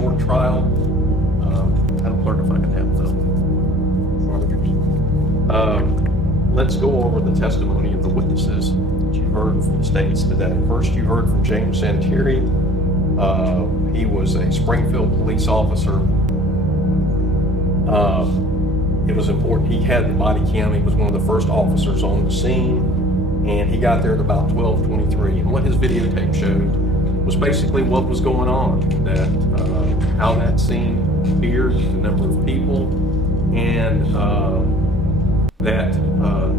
short trial. I don't learn if I can have them. Let's go over the testimony of the witnesses that you heard from the states today. First, you heard from James Santieri. He was a Springfield police officer. It was important. He had the body cam. He was one of the first officers on the scene, and he got there at about 12:23. And what his videotape showed was basically what was going on, that how that scene appeared, the number of people, and that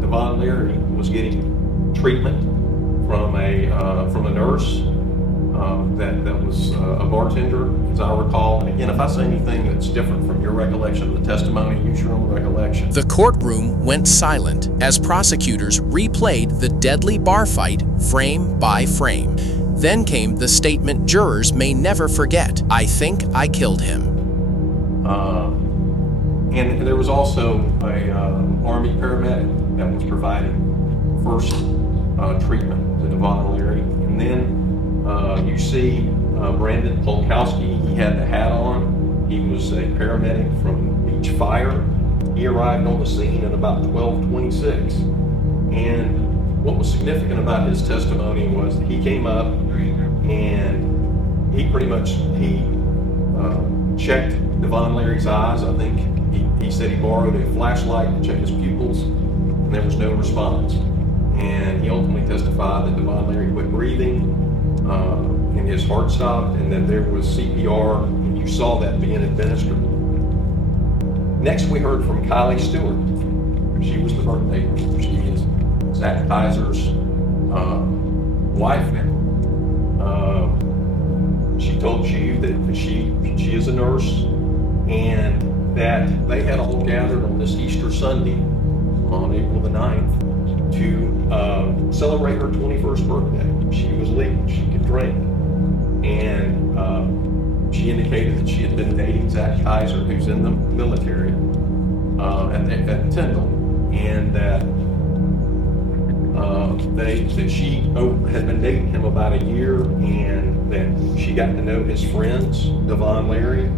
Devon Leary was getting treatment from a nurse that was a bartender, as I recall. And again, if I say anything that's different from your recollection of the testimony, use your own recollection. The courtroom went silent as prosecutors replayed the deadly bar fight frame by frame. Then came the statement jurors may never forget: "I think I killed him." And there was also a Army paramedic that was providing first treatment to Devon Leary. And then you see Brandon Polkowski. He had the hat on. He was a paramedic from Beach Fire. He arrived on the scene at about 12:26. And what was significant about his testimony was that he came up and he pretty much checked Devon Leary's eyes. I think he said he borrowed a flashlight to check his pupils, and there was no response. And he ultimately testified that Devon Leary quit breathing, and his heart stopped, and then there was CPR, and you saw that being administered. Next, we heard from Kylie Stewart. She was the birthday girl. She is Zach Kaiser's wife now. She told you that she is a nurse, and that they had all gathered on this Easter Sunday on April the 9th to celebrate her 21st birthday. She was legal, she could drink, and she indicated that she had been dating Zach Kaiser, who's in the military, at Tyndall, and that she had been dating him about a year, and that she got to know his friends, Devon Leary,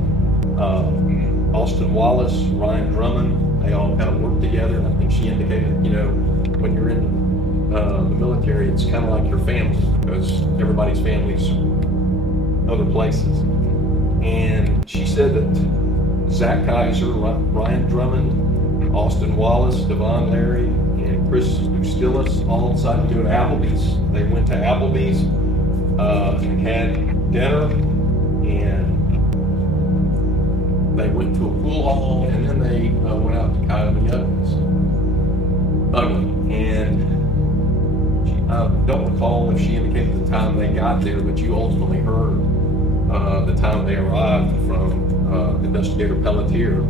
Austin Wallace, Ryan Drummond. They all kind of worked together, and I think she indicated, when you're in the military, it's kind of like your family, because everybody's family's other places. And she said that Zach Kaiser, Ryan Drummond, Austin Wallace, Devon Leary, and Chris Bustillis all decided to go to Applebee's. They went to Applebee's and had dinner, and they went to a pool hall, and then they went out to Coyote Ugly. And I don't recall if she indicated the time they got there, but you ultimately heard the time they arrived from Investigator Pelletier.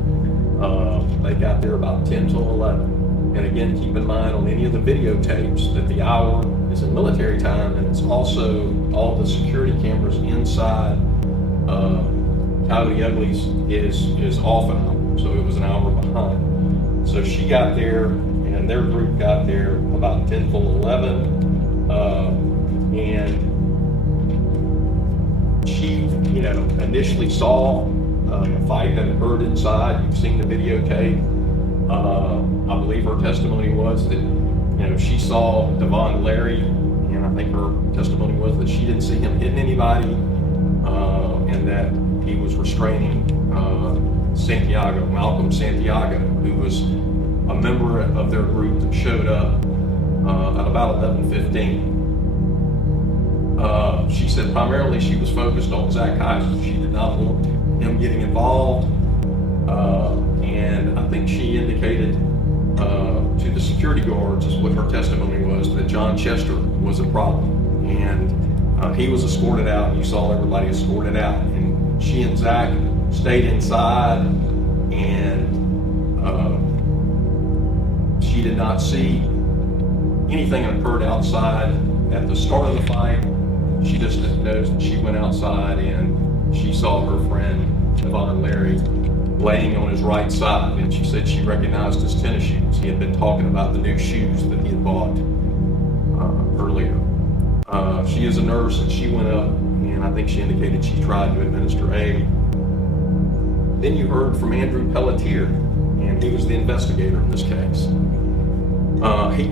They got there about 10 till 11. And again, keep in mind on any of the videotapes that the hour is in military time, and it's also all the security cameras inside Coyote Ugly's is off an hour, so it was an hour behind. So she got there, and their group got there about 10 till 11, and she, initially saw a fight that occurred inside. You've seen the videotape. I believe her testimony was that, she saw Devon Leary, and I think her testimony was that she didn't see him hitting anybody, and that he was restraining Malcolm Santiago, who was a member of their group that showed up at about 11:15. She said primarily she was focused on Zach Kaiser. She did not want him getting involved, and I think she indicated to the security guards, is what her testimony was, that John Chester was a problem, and he was escorted out. You saw everybody escorted out, and she and Zach stayed inside, and she did not see anything that occurred outside at the start of the fight. She just knows that she went outside and she saw her friend Devon Leary laying on his right side, and she said she recognized his tennis shoes. He had been talking about the new shoes that he had bought earlier. She is a nurse, and she went up, and I think she indicated she tried to administer a Then you heard from Andrew Pelletier, and he was the investigator in this case. He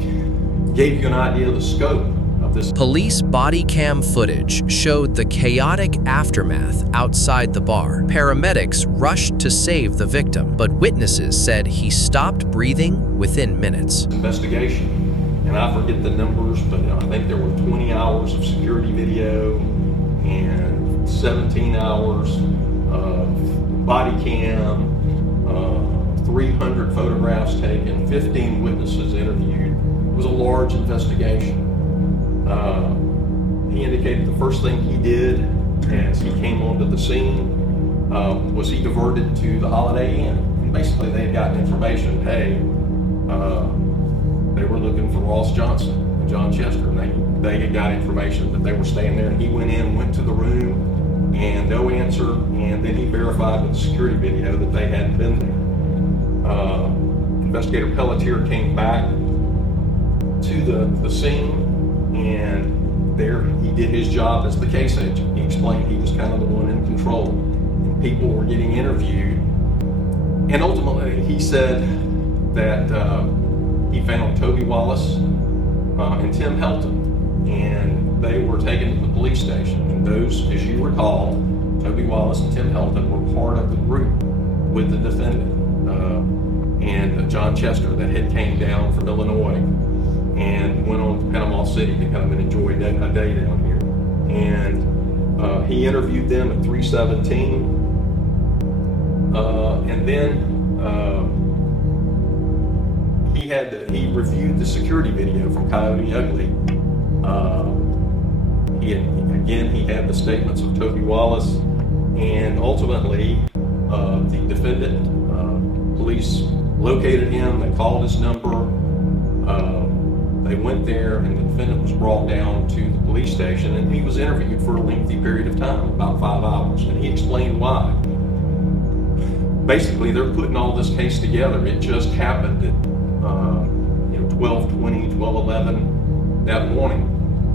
gave you an idea of the scope of this. Police body cam footage showed the chaotic aftermath outside the bar. Paramedics rushed to save the victim, but witnesses said he stopped breathing within minutes. Investigation, and I forget the numbers, but I think there were 20 hours of security video and 17 hours of body cam, 300 photographs taken, 15 witnesses interviewed. It was a large investigation. He indicated the first thing he did as he came onto the scene was he diverted to the Holiday Inn. And basically they had gotten information, hey, they were looking for Ross Johnson and John Chester, and they had got information that they were staying there, and he went in, went to the room, and no answer, and then he verified with the security video that they hadn't been there. Investigator Pelletier came back to the scene, and there he did his job as the case agent. He explained he was kind of the one in control, and people were getting interviewed, and ultimately he said that he found Toby Wallace and Tim Helton, and they were taken to the police station. And those, as you recall, Toby Wallace and Tim Helton were part of the group with the defendant and John Chester that had came down from Illinois and went on to Panama City to come and enjoy a day down here. And he interviewed them at 3:17, and then he reviewed the security video from Coyote Ugly. He had the statements of Toby Wallace, and ultimately the defendant, police located him, they called his number, they went there, and the defendant was brought down to the police station, and he was interviewed for a lengthy period of time, about 5 hours, and he explained why. Basically, they're putting all this case together. It just happened at 12:20, 12:11 that morning,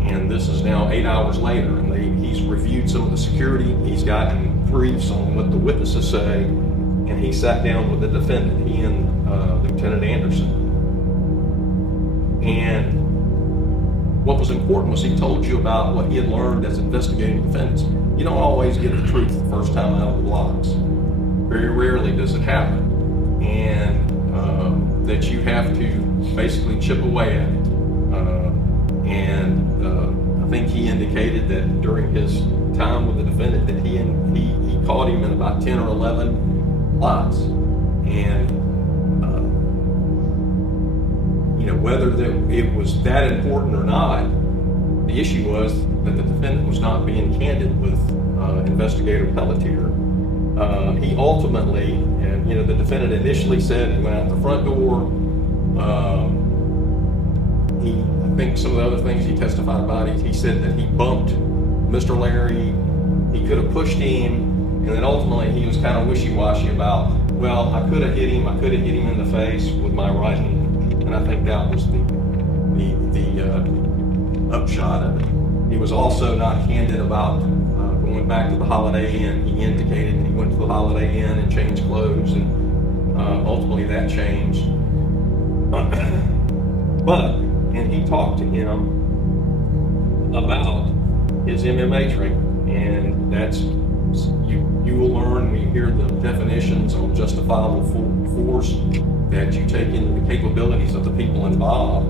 and this is now 8 hours later, and he's reviewed some of the security, he's gotten briefs on what the witnesses say, and he sat down with the defendant, he and Lieutenant Anderson. And what was important was he told you about what he had learned as investigating defendants. You don't always get the truth the first time out of the blocks. Very rarely does it happen. And that you have to basically chip away at it. I think he indicated that during his time with the defendant that he caught him in about 10 or 11 lies. And whether it was that important or not, the issue was that the defendant was not being candid with Investigator Pelletier. He ultimately, and the defendant initially said he went out the front door. I think some of the other things he testified about, he said that he bumped Mr. Larry, he could have pushed him, and then ultimately he was kind of wishy-washy about, well, I could have hit him in the face with my right hand. And I think that was the upshot of it. He was also not candid about going back to the Holiday Inn. He indicated that he went to the Holiday Inn and changed clothes, and ultimately that changed. And he talked to him about his MMA training, and that's you will learn when you hear the definitions on justifiable force that you take into the capabilities of the people involved.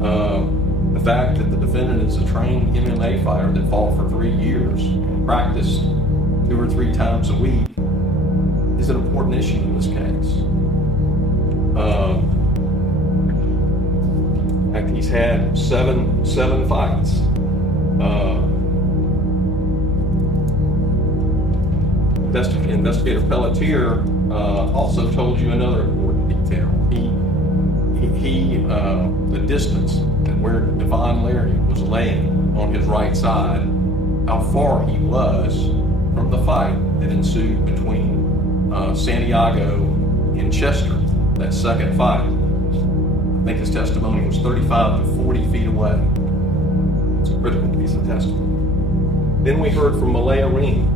The fact that the defendant is a trained MMA fighter that fought for 3 years and practiced 2 or 3 times a week is an important issue in this case. In fact, he's had seven fights. Investigator Pelletier also told you another important detail. The distance and where Devon Larry was laying on his right side, how far he was from the fight that ensued between Santiago and Chester, that second fight. I think his testimony was 35 to 40 feet away. It's a critical piece of testimony. Then we heard from Malaya Ream,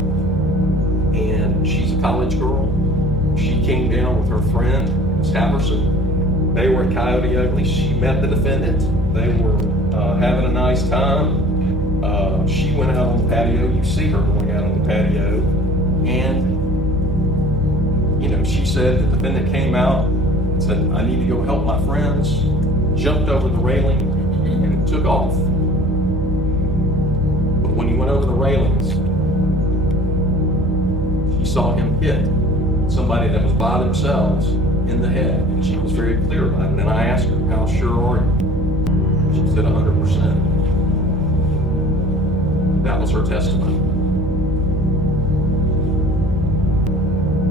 and she's a college girl. She came down with her friend, Ms. Halverson. They were at Coyote Ugly. She met the defendant. They were having a nice time. She went out on the patio. You see her going out on the patio. And, she said the defendant came out and said, I need to go help my friends, jumped over the railing and took off. But when he went over the railings, she saw him hit somebody that was by themselves in the head, and she was very clear about it. And I asked her, how sure are you? She said 100%. That was her testimony.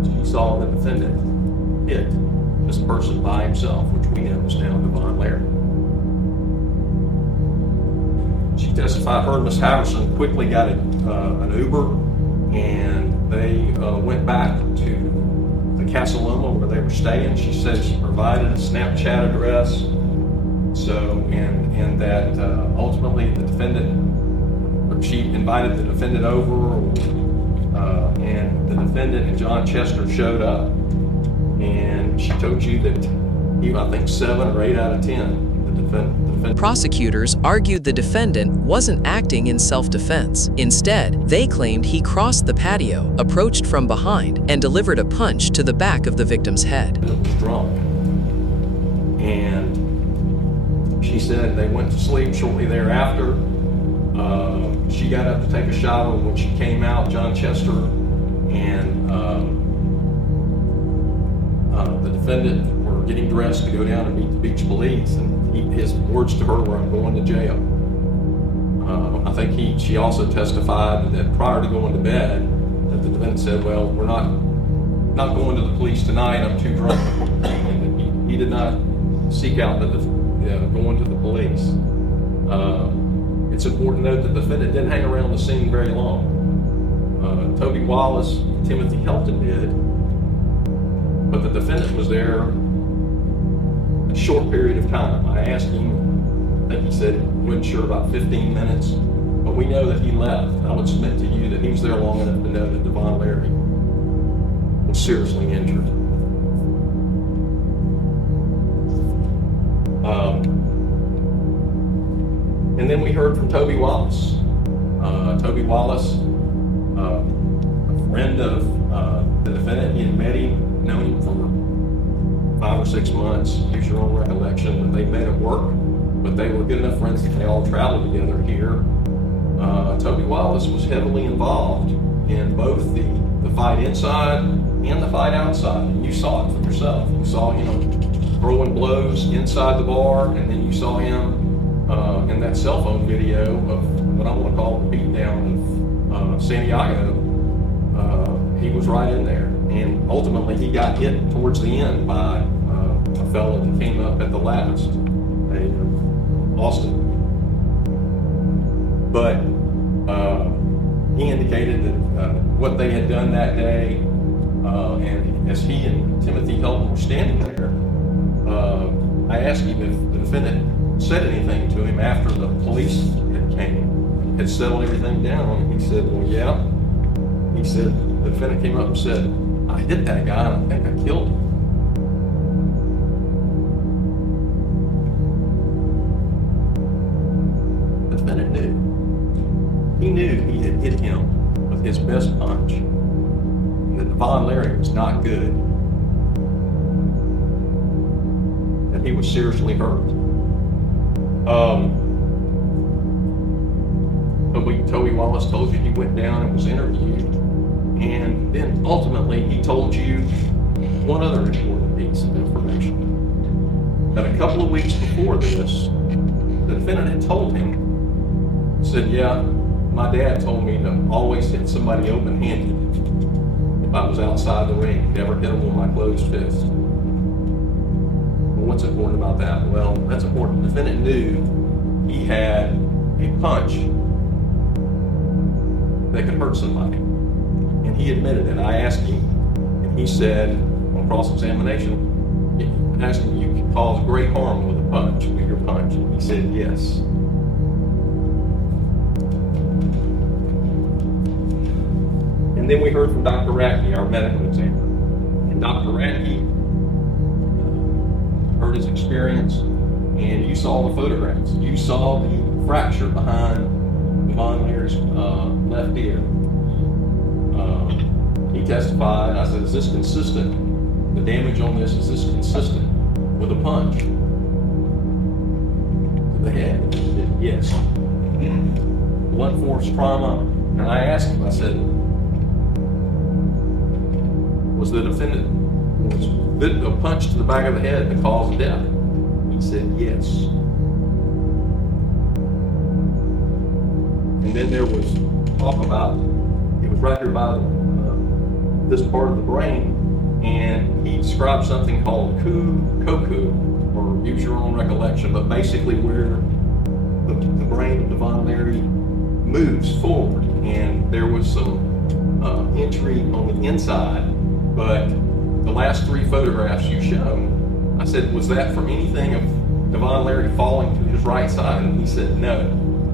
She saw the defendant hit this person by himself, which we know is now Devon Larry. She testified her and Ms. Halverson quickly got an Uber, and they went back to the Casa Loma where they were staying. She said she provided a Snapchat address. So, and that ultimately the defendant, she invited the defendant over, and the defendant and John Chester showed up. And she told you that he, I think, 7 or 8 out of 10, the defendant. Prosecutors argued the defendant wasn't acting in self-defense. Instead, they claimed he crossed the patio, approached from behind, and delivered a punch to the back of the victim's head. It was drunk. And she said they went to sleep shortly thereafter. She got up to take a shower. When she came out, John Chester and the defendant were getting dressed to go down and meet the beach police, and his words to her were, I'm going to jail. I think she also testified that prior to going to bed, that the defendant said, well, we're not going to the police tonight, I'm too drunk. And he did not seek out going to the police. It's important to note that the defendant didn't hang around the scene very long. Toby Wallace, Timothy Helton did, but the defendant was there a short period of time. I asked him, I think he said he wasn't sure, about 15 minutes, but we know that he left. I would submit to you that he was there long enough to know that Devon Larry was seriously injured. And then we heard from Toby Wallace. Toby Wallace, a friend of the defendant, he had met him, known him for 5 or 6 months, use your own recollection, that they met at work, but they were good enough friends that they all traveled together here. Toby Wallace was heavily involved in both the fight inside and the fight outside, and you saw it for yourself. You saw him throwing blows inside the bar, and then you saw him in that cell phone video of what I want to call the beatdown of Santiago. He was right in there, and ultimately he got hit towards the end by a fellow that came up at the last, Austin. But he indicated that what they had done that day, and as he and Timothy Helton were standing there, I asked him if the defendant said anything to him after the police had settled everything down. And he said, well, yeah. He said, the defendant came up and said, I hit that guy and I think I killed him. The defendant knew. He knew he had hit him with his best punch. And that Devon Larry was not good. That he was seriously hurt. Toby Wallace told you he went down and was interviewed, and then ultimately he told you one other important piece of information. That a couple of weeks before this, the defendant had told him, said, yeah, my dad told me to always hit somebody open-handed if I was outside the ring, never hit them with my closed fist. Well, what's important about that? Well, that's important. The defendant knew he had a punch that could hurt somebody. And he admitted it. I asked him, and he said on cross-examination, I asked him, you can cause great harm with a punch, with your punch. And he said, yes. And then we heard from Dr. Rackney, our medical examiner. And Dr. Radke heard his experience, and you saw the photographs. You saw the fracture behind Devon Leary's left ear. He testified. I said, is this consistent? The damage on this, is this consistent with a punch to the head? He said, yes. Blunt force trauma. And I asked him, I said, was the defendant, was a punch to the back of the head the cause of death? He said, yes. And then there was talk about, it was right here by this part of the brain, and he described something called koku, or use your own recollection, but basically where the brain of Devon Leary moves forward, and there was some injury on the inside, but the last three photographs you showed, I said, was that from anything of Devon Leary falling to his right side? And he said, no.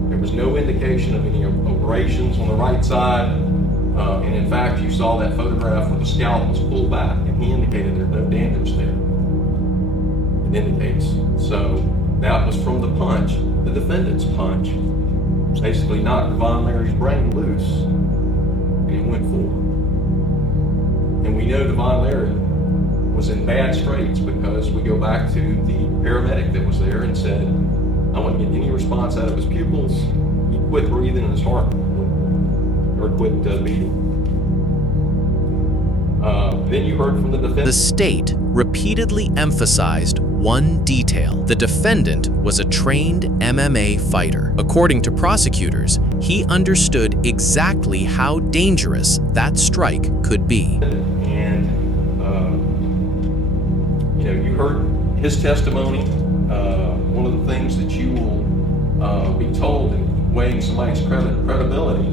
There was no indication of any abrasions on the right side, and in fact, you saw that photograph where the scalp was pulled back, and he indicated there's no damage there. It indicates. So that was from the punch, the defendant's punch. Basically knocked Devon Leary's brain loose, and it went forward. And we know Devon Leary was in bad straits because we go back to the paramedic that was there and said, I wasn't getting any response out of his pupils. He quit breathing and his heart quit beating. Then you heard from the defendant. The state repeatedly emphasized one detail. The defendant was a trained MMA fighter. According to prosecutors, he understood exactly how dangerous that strike could be. And, you heard his testimony. One of the things that you will be told in weighing somebody's credibility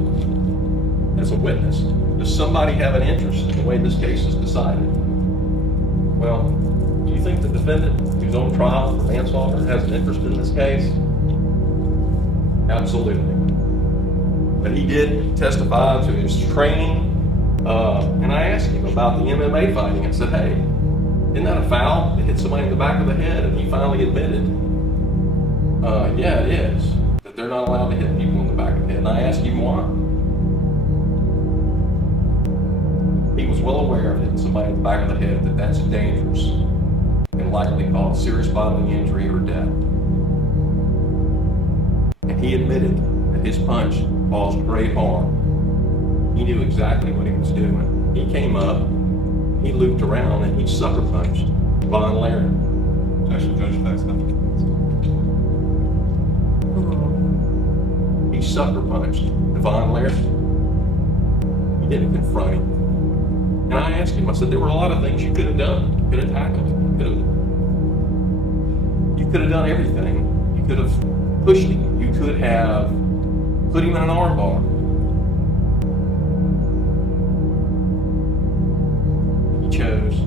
as a witness, does somebody have an interest in the way this case is decided? Well, do you think the defendant who's on trial for manslaughter has an interest in this case? Absolutely. But he did testify to his training, and I asked him about the MMA fighting. I said, hey, isn't that a foul? It hit somebody in the back of the head, and he finally admitted, yeah, it is, that they're not allowed to hit people in the back of the head. And I asked him why. He was well aware of hitting somebody in the back of the head, that that's dangerous and likely cause serious bodily injury or death. And he admitted that his punch caused great harm. He knew exactly what he was doing. He came up, he looped around, and he sucker punched Devon Leary. He sucker punched Devon Leary. He didn't confront him. And I asked him, I said, there were a lot of things you could have done. You could have tackled him. You could have done everything. You could have pushed him. You could have put him in an arm bar. He chose to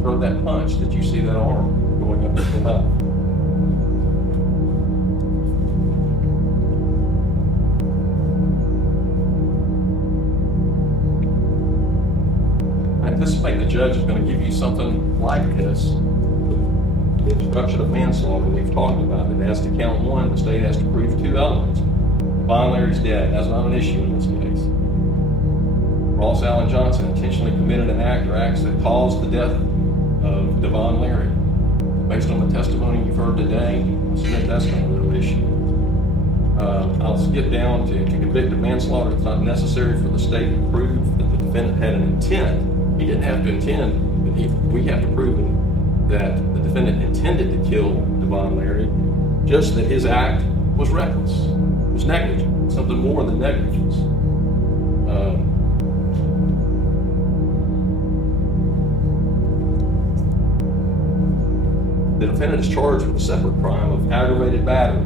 throw that punch that you see that arm going up to the left. I anticipate the judge is going to give you something like this. The obstruction of manslaughter we've talked about. And as to count one, the state has to prove two elements. Devon Leary's dead. That's not an issue in this case. Ross Allen Johnson intentionally committed an act or acts that caused the death of Devon Leary. Based on the testimony you've heard today, I submit that's not a real issue. I'll skip down to convict of manslaughter. It's not necessary for the state to prove that the defendant had an intent. He didn't have to intend, but we have to prove that the defendant intended to kill Devon Leary, just that his act was reckless, was negligent, something more than negligence. The defendant is charged with a separate crime of aggravated battery.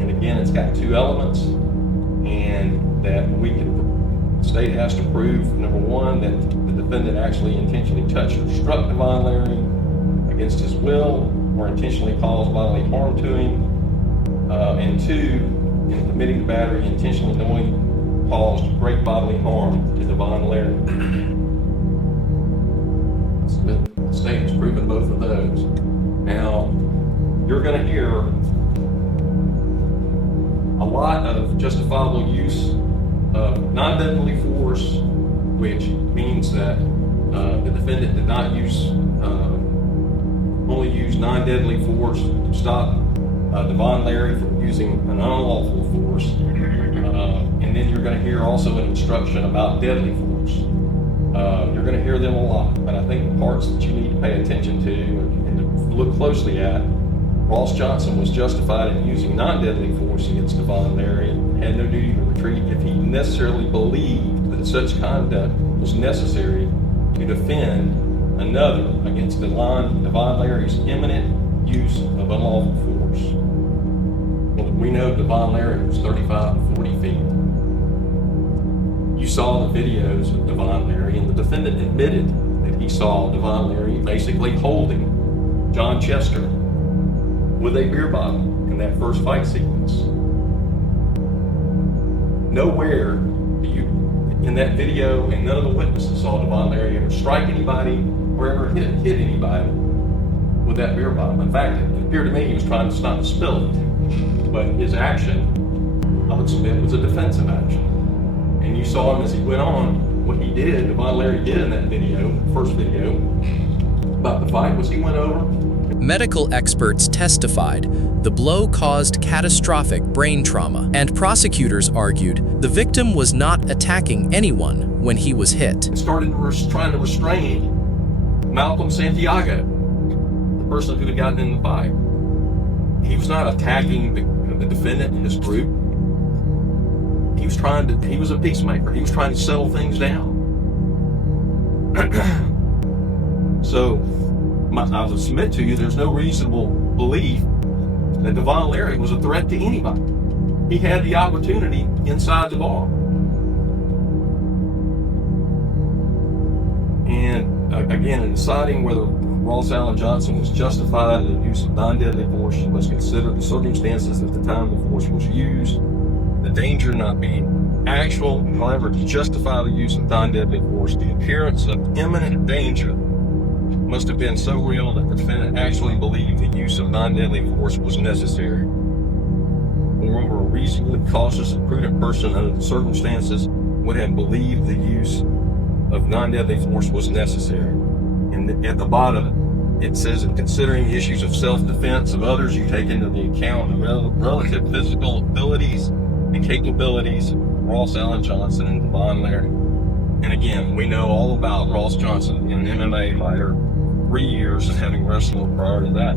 And again, it's got two elements, and that the state has to prove, number one, that the defendant actually intentionally touched or struck Devon Leary against his will, or intentionally caused bodily harm to him. And two, in committing the battery, intentionally knowing caused great bodily harm to Devon Leary. lot of justifiable use of non-deadly force, which means that the defendant did not only use non-deadly force to stop Devon Larry from using an unlawful force. And then you're going to hear also an instruction about deadly force. You're going to hear them a lot, but I think the parts that you need to pay attention to and to look closely at, Ross Johnson was justified in using non-deadly force against Devon Larry and had no duty to retreat if he necessarily believed that such conduct was necessary to defend another against Devon Larry's imminent use of unlawful force. Well, we know Devon Larry was 35 to 40 feet. You saw the videos of Devon Larry, and the defendant admitted that he saw Devon Larry basically holding John Chester with a beer bottle in that first fight sequence. Nowhere in that video, and none of the witnesses saw Devon Larry ever strike anybody or ever hit anybody with that beer bottle. In fact, it appeared to me he was trying to stop the spill. But his action, I would submit, was a defensive action. And you saw him as he went on. What he did, Devon Larry did in that video, first video, about the fight, was he went over. Medical experts testified the blow caused catastrophic brain trauma, and prosecutors argued the victim was not attacking anyone when he was hit. And started trying to restrain Malcolm Santiago, the person who had gotten in the fight. He was not attacking the defendant and his group. He was a peacemaker. He was trying to settle things down. So, I will submit to you, there's no reasonable belief that Devon Larry was a threat to anybody. He had the opportunity inside the bar. And again, in deciding whether Ross Allen Johnson was justified in the use of non-deadly force, you must consider the circumstances at the time the force was used, the danger not being actual. However, to justify the use of non-deadly force, the appearance of imminent danger must have been so real that the defendant actually believed the use of non-deadly force was necessary. Moreover, a reasonably cautious and prudent person under the circumstances would have believed the use of non-deadly force was necessary. And at the bottom, it says, in considering the issues of self-defense of others, you take into the account the relative physical abilities and capabilities of Ross Allen Johnson and Devon Larry. And again, we know all about Ross Johnson, an MMA fighter, 3 years and having wrestled prior to that.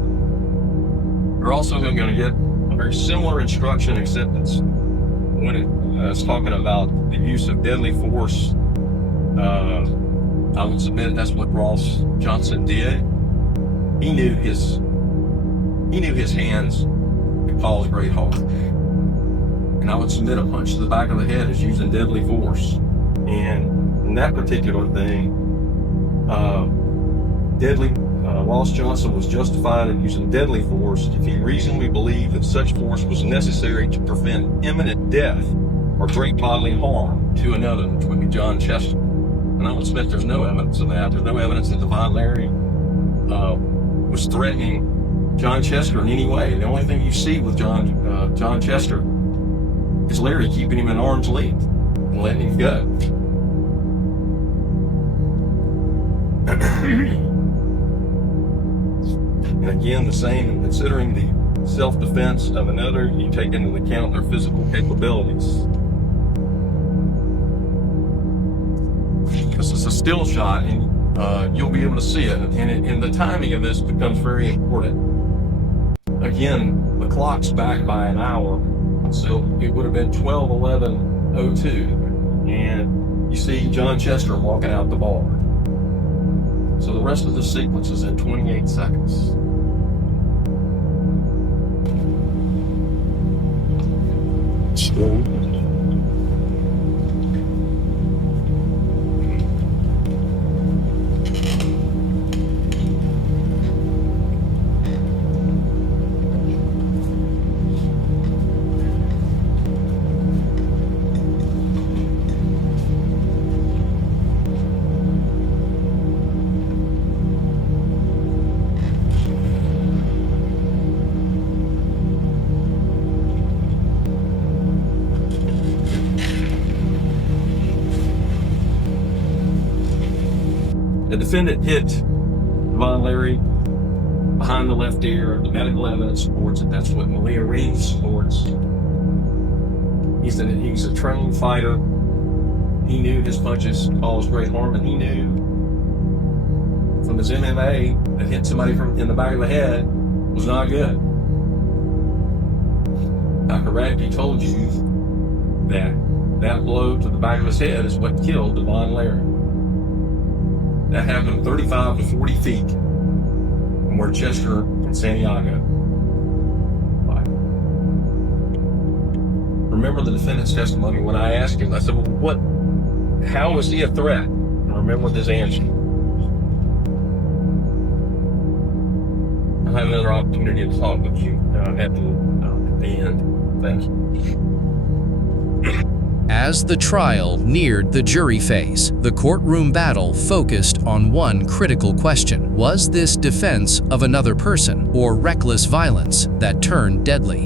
You're also going to get a very similar instruction, except it's when it's talking about the use of deadly force. I would submit that's what Ross Johnson did. He knew his hands could cause great harm. And I would submit a punch to the back of the head is using deadly force. And in that particular thing, Ross Johnson was justified in using deadly force if he reasonably believed that such force was necessary to prevent imminent death or great bodily harm to another, which would be John Chester. And I would submit there's no evidence of that. There's no evidence that Devon Larry was threatening John Chester in any way. The only thing you see with John Chester is Larry keeping him at arm's length and letting him go. And again, the same in considering the self-defense of another, you take into account their physical capabilities. Because it's a still shot, and you'll be able to see it, and the timing of this becomes very important. Again, the clock's back by an hour, so it would have been 12:11:02, and you see John Chester walking out the bar. So the rest of the sequence is in 28 seconds. The defendant hit Devon Leary behind the left ear. The medical evidence supports it. That's what Malia Reeves supports. He's a trained fighter. He knew his punches caused great harm, and he knew from his MMA that hit somebody in the back of the head was not good. Dr. Radke told you that that blow to the back of his head is what killed Devon Leary. That happened 35 to 40 feet from where Chester and Santiago fight. Remember the defendant's testimony when I asked him, I said, well, how was he a threat? And remember this answer. I'll have another opportunity to talk with you at the end. Thank you. As the trial neared the jury phase, the courtroom battle focused on one critical question. Was this defense of another person or reckless violence that turned deadly?